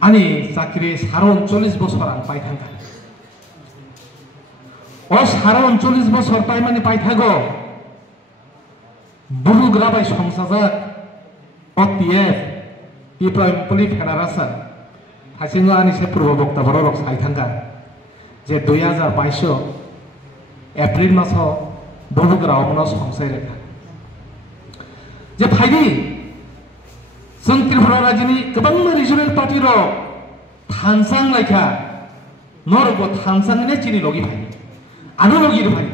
Ani sakri saron 40 bosor ang paithangka. O saron 40 bosor paimani paithago. Burugra bai somsajak OTF People Employee Federation hasingo ani se purbo bokta borok saithangka je 2022 April maso burugra omno somsai rekha je phaidi जों त्रिपुरा राज्योनि गोबां regional party रो थानसां लायखा नरगो थानसांने चिनि लगी भाई आनो लगी रे भाई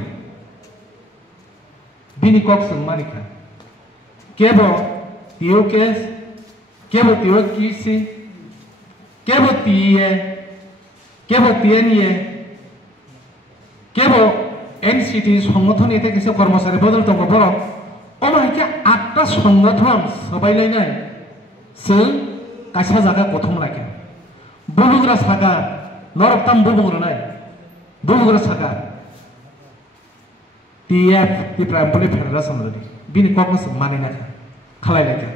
बिनि कक जों मानिखा केबो टिओकेस केबो टिओकिसि केबो टिए केबो टिएनए केबो एनसीटी संगठन एते किसे कर्मचारी बदल दङ बरक अमाइके 8टा संगठन सबायलायनाय जों कासा जागा गथम लायखा बुलुग्रा सागा नरकताम बुलुग्रानाय बुलुग्रा सागा टीएफ त्रिपुरा एम्प्लॉयी फेडरेशन रदि बिनि ककस मानिनाखा खालायलायखा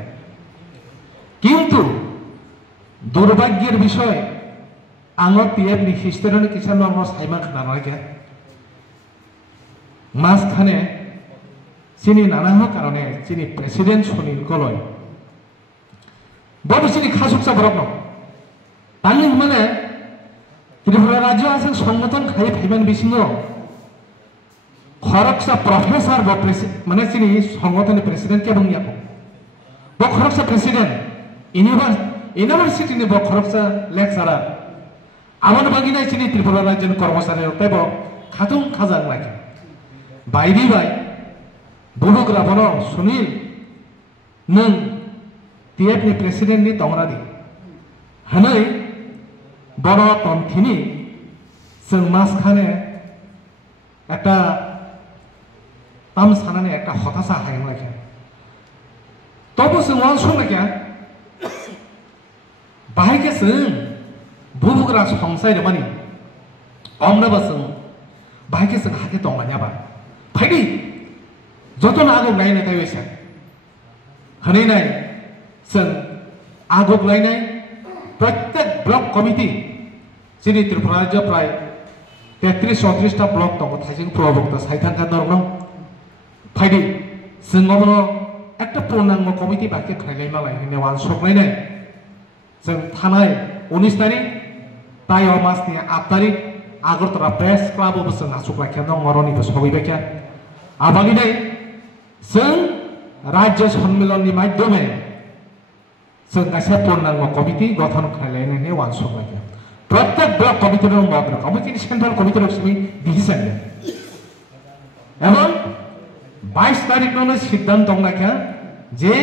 किन्तु दुर्भाग्येर विषय आङो टीएफ नि हिस्टोरिनि किसान आङो साइमा खानानायखा मासखाने चिनि नाना कारणे चिनि प्रेसिडेंट सुनील गलय बबसिनि खासुकसा बरक न तानि माने त्रिपुरा राज्य आसे संगठन खाय फाइमान बिसिङो खरकसा प्रोफेसर ब माने चिनि संगठन प्रेसिडेंट के बुंयाको ब खरकसा प्रेसिडेंट यूनिवर्सिटी नि ब खरकसा लेक्चारार आवन बागिनाय चिनि त्रिपुरा राज्य कर्मचारी तब खाथुं खाजां लागे बायदि बाय बुलुग्रा बनो सुनील नों टीएफ नि प्रेसिडेंट नि तंगरादि हनै बनो तमथिनि जों मासखाने একটা ताम सानाने একটা हताशा हायं लागे तबो जों वान सम लागे बाहायके जों बुलुग्रा संसाय मानि अमनाबा जों बाहायके जों हाके दंगान्याबा फायदि जतन आगो नायनो कायवेसा हनै नाय जों आगोगलायनाय प्रत्येक ब्लक कमिटी जोंनि त्रिपुरा राज्यो प्राय 33-34टा ब्लक दङ थाइजों प्रबक्ता साइथांखा दङ फायदि जोङो একটা পূর্ণাঙ্গ কমিটি বাকি খাইলাই মালাই होननाय वान सकलायनाय जों थानाय 19 तारिख ताय मासनि 8 तारिख आगरतला प्रेस क्लाबआव जों आसुकलायखा दङ मरनिबो सगैबायखा आबागिनाय जों राज्य सम्मेलननि माध्यमे जों गासै पूर्णांग कमिटी गठन खालायनायनि वान सकलायखा प्रत्येक ब्लक कमिटी दङ मग्र कमिटी सेंट्रल कमिटी रखसि डिसिजन एवं 22 तारिखनो सिद्धांत दंनाखा जे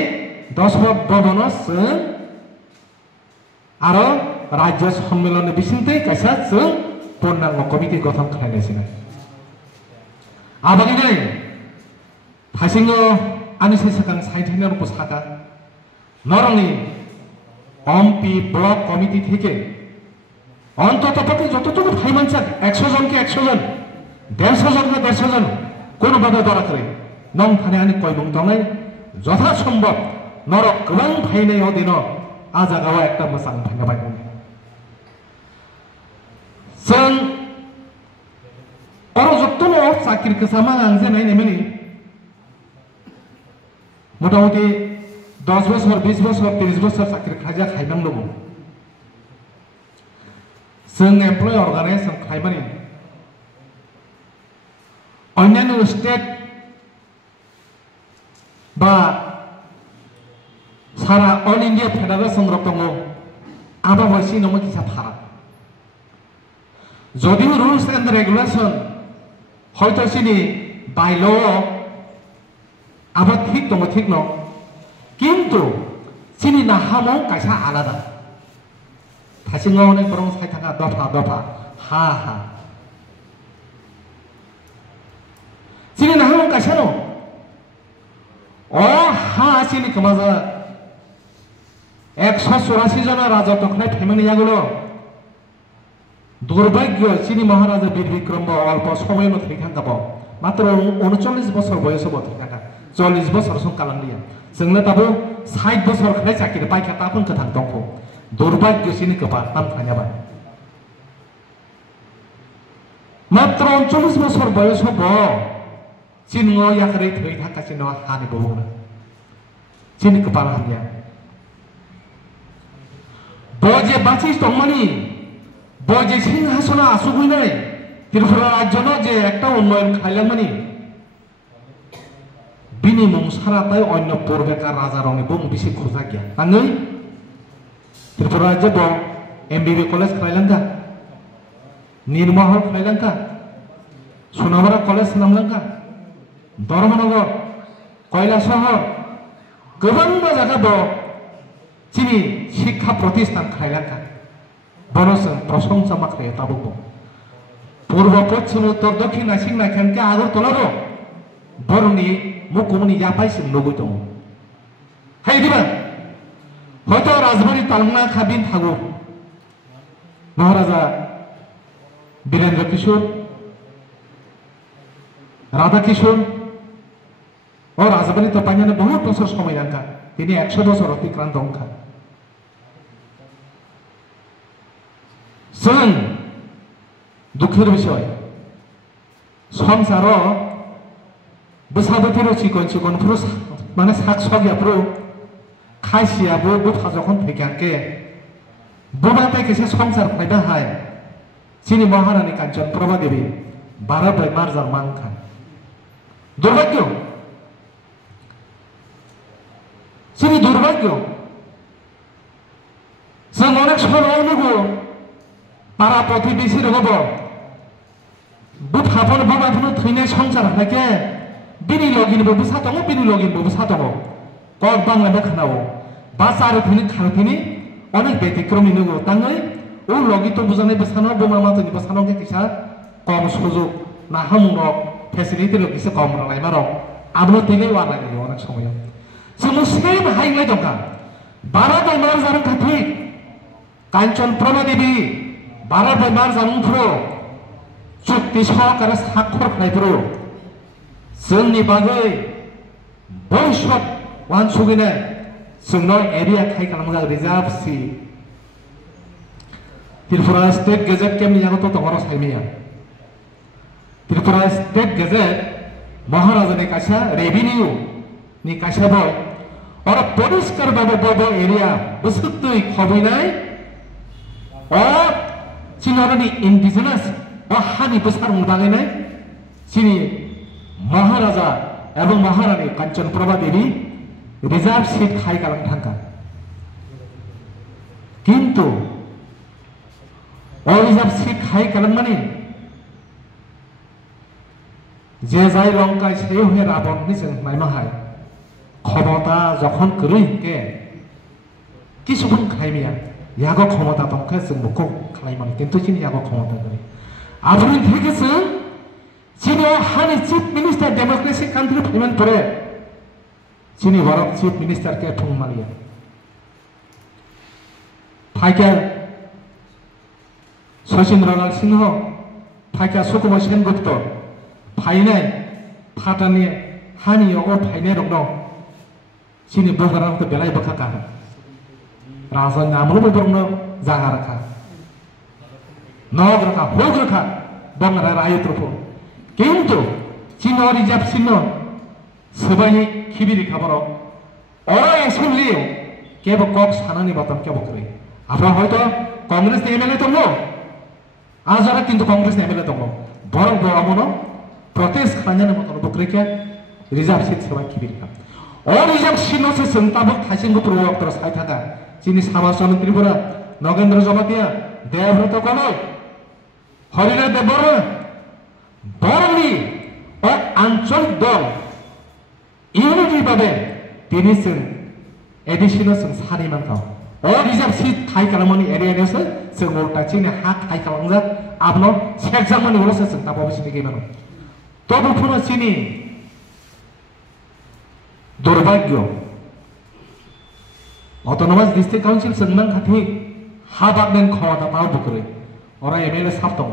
10 बबनो जों आरो राज्य सम्मेलन बिसिंतै कासा जों पूर्णांग कमिटी गठन खालायनायसिना आबागिनाय थासिङो आनिसे सकां साइथाइनार पोसाका नरंनि एमपी ब्लक कमिटी থেকে অন্ততপক্ষে যতটুকু ফাইমানসা 100 জনকে 100 জন 150 জনকে 150 জন কোন বাধা দরা করে নং থানে আনি কয়বং দङै যথা সম্ভব নরক गोबां फायनाय अदिन आ जागाव একটা मोजां फायनाबाय जों अर जत्तनो साख्रिखौ सामा आंजे नायनायमानि मोटामोटी 10 বছর 20 বছর 30 বছর চাকরি খাইजा खायनांगौ जों एमप्लॉय अर्गानाइजेशन खायमानि अन्यान्य स्टेट बा सारा ऑल इंडिया फेडरेशन रक दङ आबा बसि नमो किसा फाराग যদিও रुल्स एंड रेगुलेशन হয়তো सिनि बाय ल आबा ठीक दङ ठीक न किन्तु सिनि नाहामो कायसा आलादा थासिङाव अनेक बरं साइथाङा दफा दफा हा हा सिनि नाहामो कायसा न अ हा सिनि कमाजा 184 जना राजत्व खानाय थाइमानि जागोलो दुर्भाग्य सिनि महाराजा वीर विक्रम अल्प समयनो थैखांगाब मात्र 39 বছর বয়সে थैखांगा 40 বছর सम कालांलिया जोंनो दाबो 60 বছर खानाय चाकरि पाइखा तापन खोथां दंखौ दुर्भाग्य सिनि गोबां थाङाबा मात्र 40 বছর বয়স হব চিনিও ইয়াকরে থৈ থাকাছিনো হানি বউনো চিনি গোबां हानिया বজে বাঁচিস দংমানি বজে সিংহাসনে আসুগুইনাই ত্রিপুরা রাজ্যন যে একটা উন্নয়ন খাইলামানি বিনি মুং সারাতাই অন্য পূর্বেকার রাজা রঙে বুং বেশি খুঁজা গিয়া তাঙ্গै ত্রিপুরা রাজ্য ব এমবিবি কলেজ খাইলাঙ্गा निर्महल खाइलांका सोनाबारा कलेज नामलांका धर्मनगर कैलाशहर गोबां जायगा दं चिनि शिक्षा प्रतिष्ठान खाइलांका बनों प्रशंसा माखायो ताबो पूर्व पश्चिम उत्तर दक्षिण नासिं नायखानके आगरतलाबो बरनि मुकुमनि यापाइसिम लुगै दं हायदिबा हयतो राजबारि तालंना खाबिन थागौ महाराजा वीरेंद्र किशोर राधा किशोर और राजबारि तो पाइनानै बहुत बছর সময় आंका তিনি 100 বছর অতিক্রান্ত अंका जों दुखुर বিষয় संसाराव बैसागुफोराव सिगन माने सागसगियाफोराव खासियाबो बुफाजखन फैगांके बुबाथाय केसे संसार फायदा हाय चिनी महारानी कांचन प्रभा देवी 12 बाय मार्जार मांखा दुर्भाग्य चिनी दुर्भाग्य जों अनेक समाव नुगो पारा प्रतिबेशी रगबो बुफाफोर बुबाफोर थैनाय संसार हायके बिनि लगिनबो बुसा दङ बिनि लगिनबो बुसा दङ कक बांलाबो खानाव बासार थैनि खारथिनि अनेक बेतिक्रमी नुगो ताङै ओ लगित बुजानाय बसानो बोमा मातनि बसानो के किसा कम सुजुग ना हामुरक फेसिलिटी रो किसा कम राय मारक आबनो तेले वारनाय यो अनेक समय जों सेम हाइलाय दंका 12 बाय मार जारन खाथि कांचन प्रभा देवी 12 बाय मार जारन फ्रो चुक्ति सहकारे साखर खायफ्रो जोंनि बागै भबिष्यत वान सुगिने जोंनो एरिया खाय खालामगा रिजार्भ सि त्रिपुरा स्टेट गेजेट केम नियागत दंगरो साइमिया त्रिपुरा स्टेट गेजेट महाराजा ने कासा रेवेन्यू नि कासा बय और परिष्कार बाबो बाबो एरिया बसुतै खबैनाय और चिनरनि इंडिजिनस और हानि बसार मुदागैनाय चिनि महाराजा एवं महारानी कांचन प्रभा देवी रिजार्व सीट खाय गालां थांका किंतु रिजार्व सीट खाय गालां माने जे जाय लंकाय सेव हे रावणनि जों नायमाहाय क्षमता जखन गरैके किसुमान खायमिया यागो क्षमता दंखे जों मुखौ खालायमाने किंतु चिनि यागो क्षमता गरै आबुनि थेके जों चिनि हानि चीफ मिनिस्टर डेमोक्रेसी कान्ट्री फैमान परे चिनि भारत चीफ मिनिस्टर के थुंमालिया फाइका शशीन्द्रलाल सिंह फाइका सुकुमार सेनगुप्त फाइनाय फाटानि हानि और फाइनाय रक दं चिनि बगारांखौ बेलाय बखाका राजा नामल बरनो जागा रखा नग रखा होग रखा बंगरा रायत्रफो किंतु चिनो रिजार्व चिनो सबायनि खिबिरि खबर और एसेंबली केबो कक सानानि बातम केबो करे आपरा हयतो कांग्रेस एमएलए दङ आजारा किंतु कांग्रेस एमएलए दङ बरं बरमनो प्रोटेस्ट खालामनो मतन बक्रेके रिजार्व सीट सबाय खिबिरि खा और रिजार्व सीनो से संताबक थासिंगो प्रवक्तर साय थाका चिनि समाज मन्त्रीफोरा नगेन्द्र जमातिया देवव्रत कनक हरिरा देवबर्मा बरंनि और आंचलिक दल इउनिटी बाबे তিনি जों एडिशनल जों सारि मानखौ और रिजार्व सीट खाय खालामनि एरियानियासो जों उल्टाचिनि हा खाय खालामजा आबनो सेक्जामनि उलसो जों ताबावसिनि गेमानो तबु फुनो चिनि दुर्भाग्य অটোনমাস ডিস্ট্রিক্ট কাউন্সিল जोंनां खाथि हाबागनेन खमता पाव बुकरे और एमएलए साफ दङ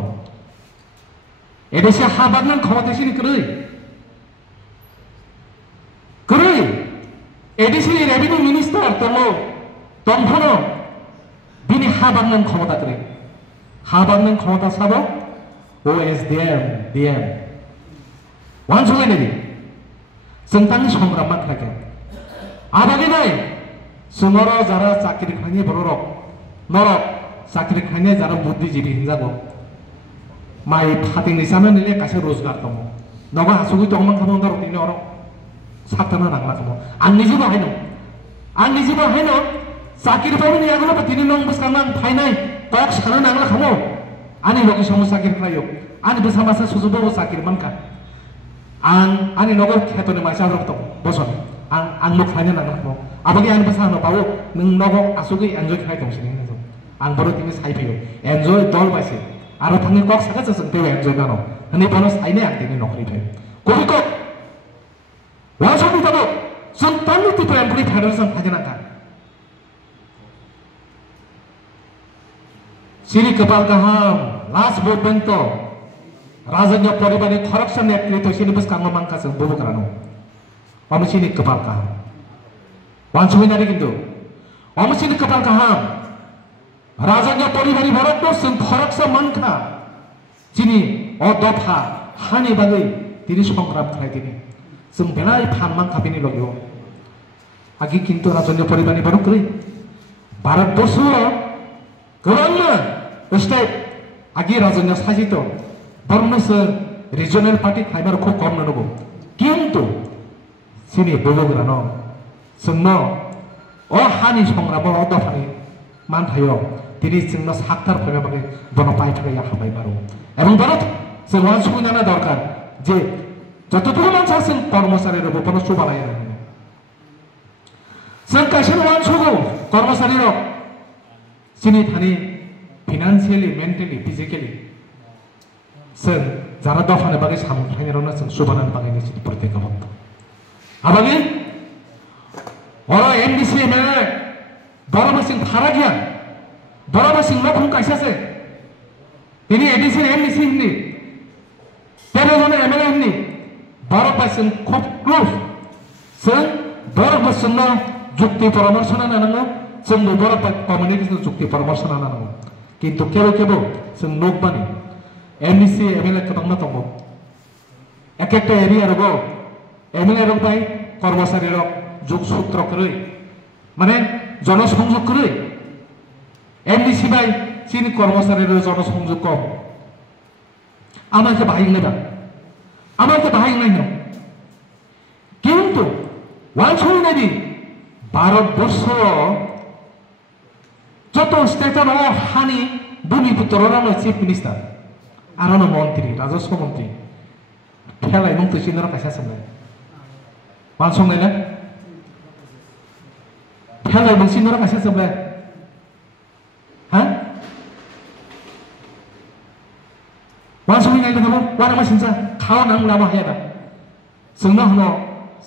एदेसे हाबागनेन खमतासिनि करै एडिशनल रेवेन्यू मिनिस्टर तमो तमफनो 하박는 ক্ষমতা করে 하박는 ক্ষমতা সাব OSDM 완성해 내리 정당이 সংগ্রাম মাখাকে আবাগে নাই সুমর যারা চাকরি খাইয়ে বড় নরক চাকরি খাইয়ে যারা বুদ্ধিজীবী হিনজাগো মাই ফাতিং নিসানো নিলে কাছে রোজগার দङ নগা হাসুগি দংমান খামো দর দিনে অর সাতনা নাংলা খামো আं নিজেबो হাইनो চাকরি পাবো নি এগুলো তিনি নং বসকামান ফাইনাই কক সানা নাংলা খামো আনি লগে সমস্যা চাকরি খাইও আনি বেসা মাসা সুজুবো চাকরি মানকা আনি নগর খেতনে মাইসা রক্ত বসন আং লো খাইनो নাংলা খামো আবাগে আं বেসা নো পাবো নং নগর আসুগি এনজয় খাই দংसिनि आं बरो तिमी साइफैयो एन्जय दल बाइसे आरो थांनि कक साका जों ते एन्जय गानो हनि बनो साइने आं तिमी नखरि फै कबिक वासनि तबो जों तानि ति प्रेमपुरि फेडारेशन थागिनाका सिरि कपाल गाहाम लास्ट मुभमेन्ट राजन्य परिवारनि करप्शन नेतृत्व सिनि बस कांगो मांका जों बुबुग्रानो अमसिनि कपाल गाहाम वानसुइनारि किन्तु अमसिनि कपाल गाहाम राजन्य परिवारनि बरकनो जों खरकसा मानखा जिनि अदफा हानि बागै तिनि संग्राम खालायदिनि जों बेलाय फान मानखा बिनि लगियो आगि किन्तु राजन्य परिवारनि बरकरै भारतबर्ष गोबांनो स्टेट आगि राजन्य साजित बरनोसो रिजनल पार्टी खाइबार खूब कम नगो किन्तु सिनि बोबोग्रानो जोंनो अ हानि संग्राम अदफानि मान थायो তিনি जोंनो साक्तार फैनो बागै बनो पाइफैया हाबाय बारो এবং বড় जों वान सुबिदाना दरकार जे যতটুকু মানসা जों কর্মচারী রব বনো সুবালায় जों काइसन वान सुगो কর্মচারী রব सिनि थानि फाइनान्शियली मेन्टली फिजिकली जों যারা দফানে বাগै सामथायनो रनो जों सुबानान बागै निसित प्रत्येक भक्त आबागे अरो एमडीसी एमएलए बड़ा मसिं फारा गया बड़ा मसिं लखुं काइसासे इनि एडीसी एमडीसी हिन्दी तेरे होने एमएलए हिन्दी बड़ा मसिं खूब क्लोज जों बड़ा मसिं न जुक्ति परामर्श नानांगो जों बड़ा कम्युनिटी जुक्ति परामर्श नानांगो किन्तु केबो जों लोकबानि एमडीसी एमएलए गोबां दङ एक एक एरिया रगो एमएलए रग बाय कर्मचारी रग जुग सूत्र करै माने जनसंযোগ করে এমডিসি বাই চিনি কর্মচারীর জনসংযোগ কম আমাকে বাহির নাই কিন্তু ওয়ালছই নাই ভারতবর্ষ যত স্টেটর হানি ভূমিপুত্রর চিফ মিনিস্টার আর মন্ত্রী রাজস্ব মন্ত্রী খেলাই নং তুইছিনর কাইসা सोंनाय मान संनाय ना खेलाय मोनसिनर काइसा सोंनाय हा मान संनाय ना वारा मासिनसा खाव नां लामा हाया जोंनो हनो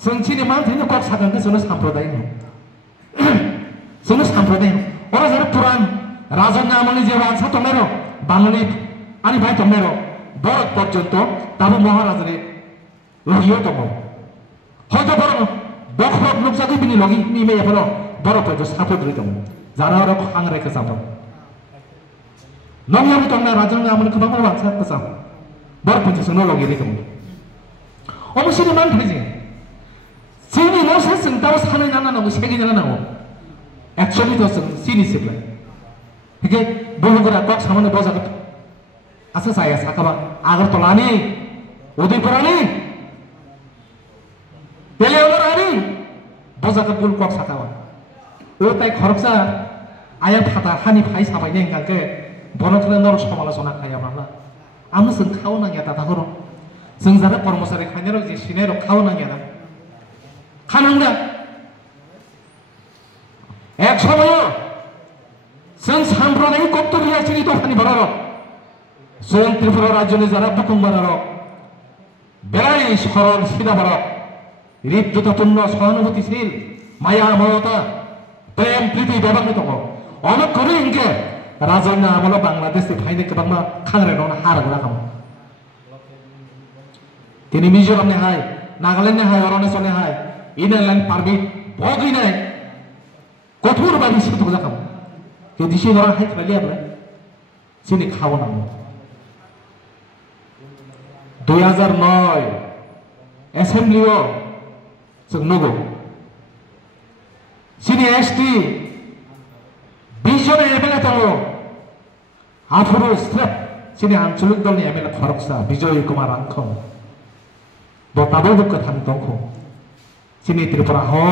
जोंसिनि मानसिनि कक सागांखौ जोंनो साम्प्रदाय अरा जरा पुरान राजन्य आमलनि जे वानसा दंनाय र बांगालि आनि भाई दंनाय र बरत पर्यन्त दाबो महाराजानि लगियो दङ হয়তো বড় বখরক লোকজাগি বিনি লগি নিমে এফলো বড় পয়তো সাপদ্রি দङ যারা আর খাংরাইখা जाबो नंयाबो दंना राजन्य आमलनि गोबां वानसा कसाम बरत पयतो जोंनो लगिरि दङ अबसिनि मान थाइजे जोंनि न'सा जों दाव सानै नानांगौ सेगि नानांगौ एक्चुअली तो जों सिनि सिब्ला हिगे बहुगुरा कक सामने बजागत आसा जाया साकाबा आगरतलानि उदयपुरानि बेलेवरानि बजागत बुल कक साकाबा ओ ताइ खरकसा आया फाता हानि फाइ साबायने गांके बनथले नर समालोचना खायामाला आमो जों खाव नांगिया दादाखरो जों जारा कर्मचारी खायनेर जे सिनेर खाव नांगिया ना खानांगा एक समय जों सामप्रदायिक कर्तव्य आसिनि दफानि बरार जों त्रिपुरा राज्यनि जारा बुकुं बारार बेराय सरल सिदा बारार हृदयपूर्ण सहानुभूतिशील माया ममता प्रेम प्रीति बेबागनि दङ अनेक करि इनके राजन्य आमल बांग्लादेशनि फाइने गोबां खांरायनावनो हारग्रा खामो दिनै मिजोरामनि हाय नागालेण्डनि हाय अरुणाचलनि हाय इनलाइन पारमिट बगिनाय कठोर भावे सिद्ध जाखाम Jadi sini orang hai kali apa? Sini kau nama. 2009 Assembly Sengnogo. Sini ST Vision MLA tahu. Afro step sini Anchalik dol ni MLA Kharoksa Bijoy Kumar Angkong. Botabu bukan tangtongko. Sini Tripura ho.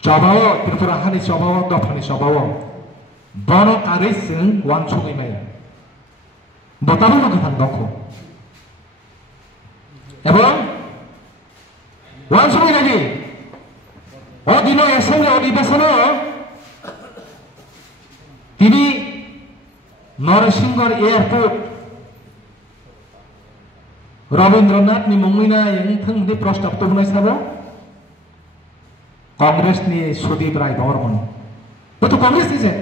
Jabawa Tripura hani Jabawa dopani Jabawa. Bono kariseng wansung imaya. Botabu bukan tangtongko. Ebon wansung lagi. Odino Assembly Odibasano. Tini Narasinggar Airport Rabindranath ni mungina yang thang di prostab tu bunai sabo Congress ni Sudip Rai Dorman betul Congress ni sih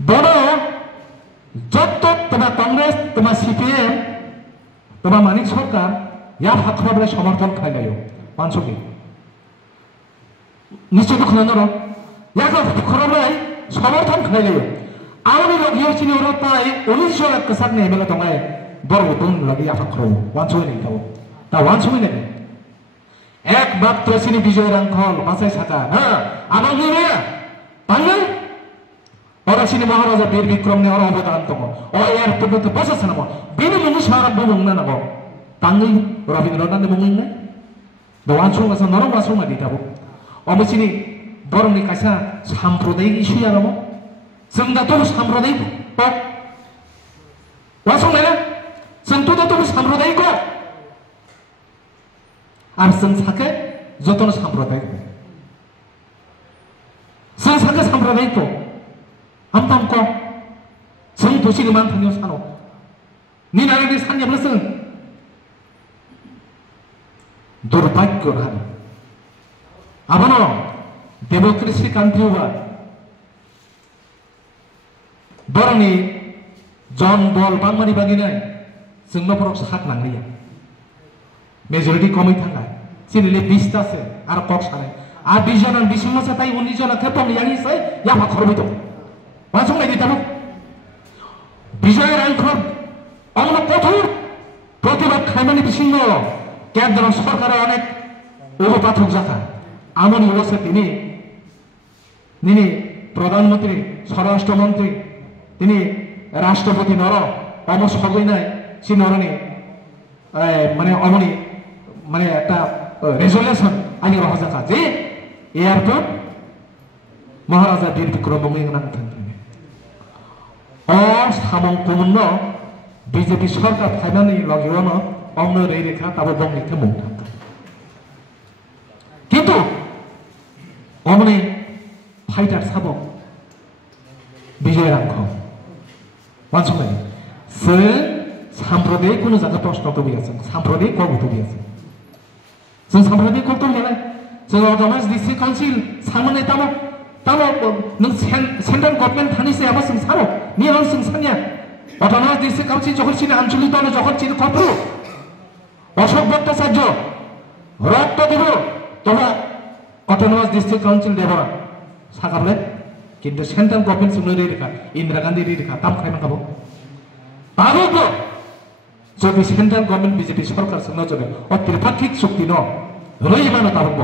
dono jotot tema Congress tema CPM tema Manik Sarkar ya hakra bere samarthon khailaiyo pansoki nischay to khana ya hakra bere সমর্থন খাইলেও আওয়ামী লীগ ইউসিনি ওরতাই 1900 কেসার নে মেলা তঙ্গায় বড় তুন লাগি আফা করো ওয়ানসুই নেই তাও তা ওয়ানসুই নেই একমাত্র সিনি বিজয় রাংখল মাসাই সাকা হ্যাঁ আমার নিয়ে পারলে ওরা সিনি মহারাজা বীর বিক্রম নে ওরা অবদান তম ও এর পদ্ধতি বসেছে না বীর মুনি সারা বুং না না তাঙ্গি রবীন্দ্রনাথ নে বুং না ওয়ানসুই মাসা নরম ওয়ানসুই মা দিতাবো অমসিনি Borong ni kaisa samprodai isu ya kamu, sengda tuh samprodai kok, langsung mana, sentuh tuh samprodai kok, arsen sake, joton samprodai kok, sen sake samprodai kok, amtam kok, seng tuh sih man tanya sano, ni nari di sana belaseng, durbagyo hari, apa no? Demokrasi country wa Borni John Ball bangmani baginai sengno porok sak nangriya majority komai thangai sinile 20 ta se ar kok sare a vision an bisma sa tai 19 jona khepong yangi sai ya ma khorbito wasung lai ditabo বিজয় রাংখর আমরা কঠোর প্রতিবাদ খাইমানি বিসিন্ন কেন্দ্র সরকারের অনেক উপপাঠক জাতা আমনি অবস্থা তিনি প্রধানমন্ত্রী স্বরাষ্ট্রমন্ত্রী তিনি রাষ্ট্রপতি নর অমস হগই নাই সি নরনি মানে অমনি মানে একটা রেজুলেশন আনি রহ জাকা যে এয়ারপোর্ট মহারাজা বীর বিক্রম নাম থাকবে অ সামং কুমন্ন বিজেপি সরকার ফাইনানি লগিওন অন্য রে রেখা তাবো বংলিকে মুখ থাকবে কিন্তু অমনি ফাইটার সাবক বিজয় রাংখ ওয়ানসুলাই সে সাম্প্রদায়িক কোনো জায়গা প্রশ্ন তো আছে সাম্প্রদায়িক কর্ম তো আছে जों सामफ्रामबो कल नालाय जों अर्गानाइज डिस्ट्रिक्ट काउन्सिल सामने तामो नों सेन्ट्रेल गभर्नमेन्ट थानिसे आबा जों सारो नि आं जों सानिया अर्गानाइज डिस्ट्रिक्ट काउन्सिल जखन सिने आঞ্চলিক দল जखन सिने खप्रु অশোক ভট্টাচার্য রক্ত দেব তোমরা অটোনমাস ডিস্ট্রিক্ট কাউন্সিল দেবা সাকাবলে কিন্তু সেন্ট্রাল গভর্নমেন্ট সুনরে রেখা ইন্দিরা গান্ধী রেখা তাম খাইমা খাবো তারও যদি সেন্ট্রাল গভর্নমেন্ট বিজেপি সরকার নজরে ও ত্রিপাক্ষিক চুক্তি ন রইমানো তারব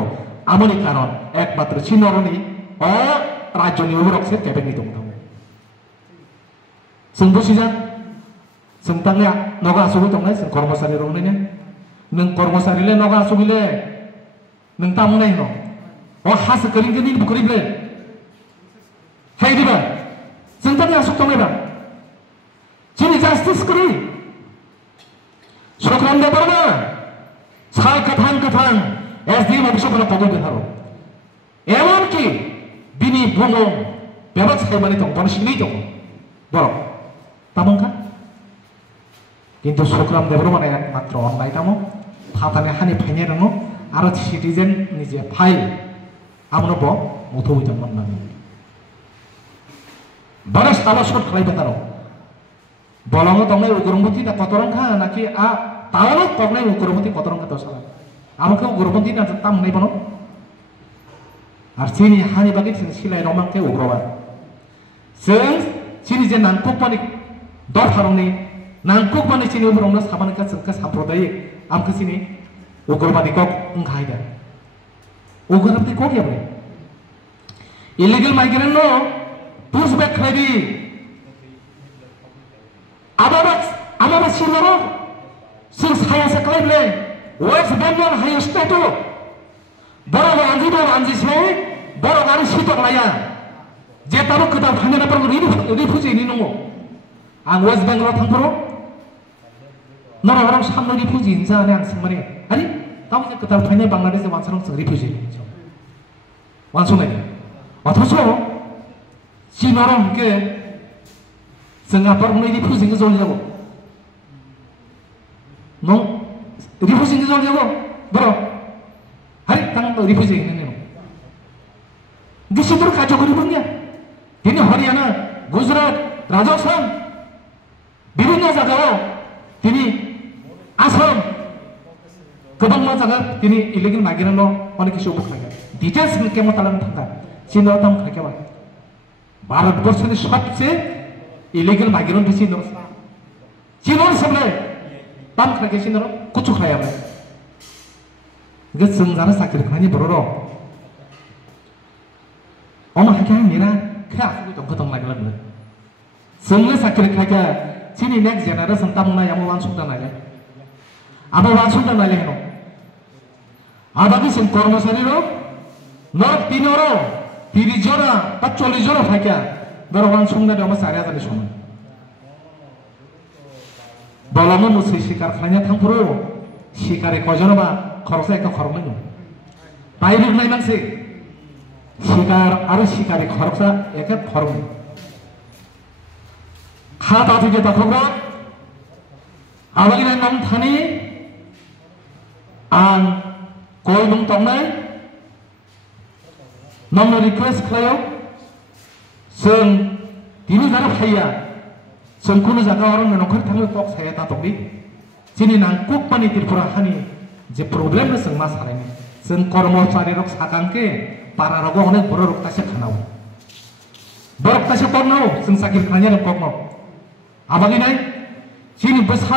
আমনি কারণ একমাত্র চিনরনি ও রাজ্যনি অবরক্ষে ক্যাবিনেট দङ जों बुजिजा जों तांया नगा आसुगु दंनाय जों कर्मचारी रंनायने नों कर्मचारीले नगा आसुगिले नों तामनाय न ओ हास करिंगनि बुकरिबले हायदिबा जों तांया आसुग दंनायबा जोंनि जास्टिस करि Sokram Deparna, Sal Katang, SDM Abishokan Pogotaro. Ewanki, Bini Bomo, Bevat Hamanito, Panishinito, Boro, Tamonka. Into Sokram Deparna Matron, Naitamo, Patane Hani Penero, Arat citizen is a pile, Amonobo, Moto with a money. Baras Talasot Klaipataro. Bolongo tongai ukurumbuti da kotoran ka naki a tawo tongai ukurumbuti kotoran ka tosala amaka ukurumbuti na tam nai bono Ar sini hani bagi sing silai romang ke ugroba. Sing sini je nangkuk panik dor harongni nangkuk panik sini umrongna saban ka sing ka samprodai am ke sini ugroba di kok engkai da. Ugroba di kok ya bre. Illegal migrant no push back ready. Ababa sinoro sing saya seklaim le West Bengal high state boro anji se boro gari sitok laya je taru kedap hanya dapat refugee ini nunggu ang West Bengal thangpro nora orang samno refugee insa ne ang singmane ari tahu je kedap hanya Bangladesh wansarong sing refugee wansung lagi 어떠소 sinoro ke Singapore mulai refugee ke zon jago no refugee ke zon jago bro hari tang refugee ini no di situ kacau ribunya ini Haryana Gujarat Rajasthan বিভিন্ন জায়গায় তিনি আসাম गोबां জায়গা তিনি illegal migrant অনেক কিছু উপকার details কেমন তালাম থাকা চিন্তা তাম থাকে ভারতবর্ষের সবচেয়ে ইলিগেল মাইগ্রেন্ট হচ্ছে চিনোর সামনে তাম খাকে চিনোর কুচু খায় আমরা जों जानो साख्रि खानि बर' अमा हाके मेरा खै आखु दं गतम लागला जोंनो साख्रि खाया चिनि नेक्स्ट जेनेरेशन तामना यामो वानसुंदा नाले आबो वानसुंदा नाले हेनो आबादि सिन कर्मचारी रो नर तिनरो 30 जरा बा 40 जरा फाक्या बर वानसुंदा दमा सारिया जानि सम बलमो मुसि शिकार खाया थांपुरो शिकारे कजनबा खरसा एक खरमनो बायरुक नाय मानसि शिकार आरो शिकारे खरसा एक खरम खा बाथुके बाखग्रा आबागिनाय नाम थानि आं गय नं तंनाय नमनो रिक्वेस्ट खालायो जों दिनि जाना फाया जों कुनु जागा आरो नखर थाङो कक साया तातबि जिनि नांकुक पानि त्रिपुरा हानि जे प्रब्लेम जों मा सालायनो जों कर्मचारी रक सागांके पारा रग अनेक बर' रक्तासे खानाव बरक्तासे करनाव जों साख्रि खानाया ककनाव आबागिनाय जिनि बोसा